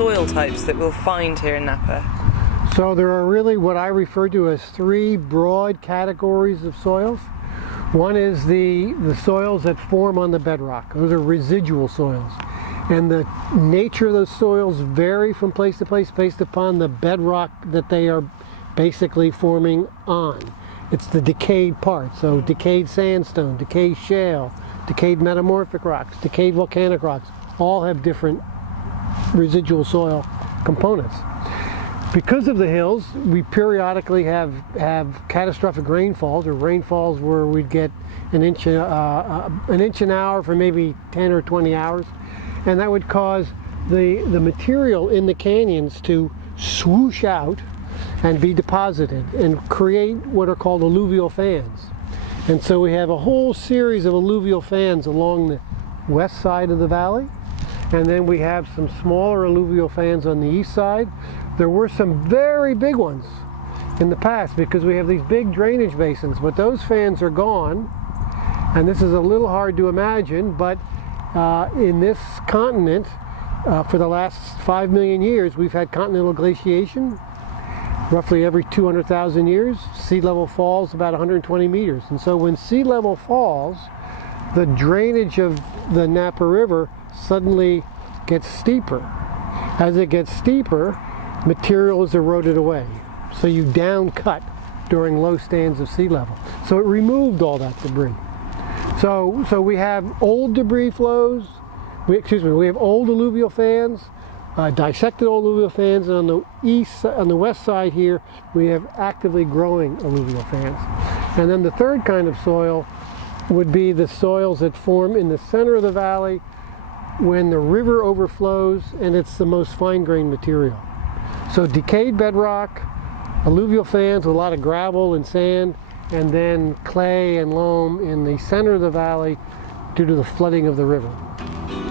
soil types that we'll find here in Napa? So there are really what I refer to as three broad categories of soils. One is the soils that form on the bedrock. Those are residual soils. And the nature of those soils vary from place to place based upon the bedrock that they are basically forming on. It's the decayed part. So decayed sandstone, decayed shale, decayed metamorphic rocks, decayed volcanic rocks, all have different residual soil components. Because of the hills, we periodically have catastrophic rainfalls, or rainfalls where we'd get an inch an hour for maybe 10 or 20 hours. And that would cause the material in the canyons to swoosh out and be deposited and create what are called alluvial fans. And so we have a whole series of alluvial fans along the west side of the valley. And then we have some smaller alluvial fans on the east side. There were some very big ones in the past because we have these big drainage basins, but those fans are gone. And this is a little hard to imagine, but in this continent, for the last 5 million years, we've had continental glaciation. Roughly every 200,000 years, sea level falls about 120 meters. And so when sea level falls, the drainage of the Napa River suddenly gets steeper. As it gets steeper, material is eroded away. So you downcut during low stands of sea level. So it removed all that debris. So we have old debris flows, we have old alluvial fans, dissected old alluvial fans, and on the west side here, we have actively growing alluvial fans. And then the third kind of soil would be the soils that form in the center of the valley when the river overflows, and it's the most fine-grained material. So decayed bedrock, alluvial fans with a lot of gravel and sand, and then clay and loam in the center of the valley due to the flooding of the river.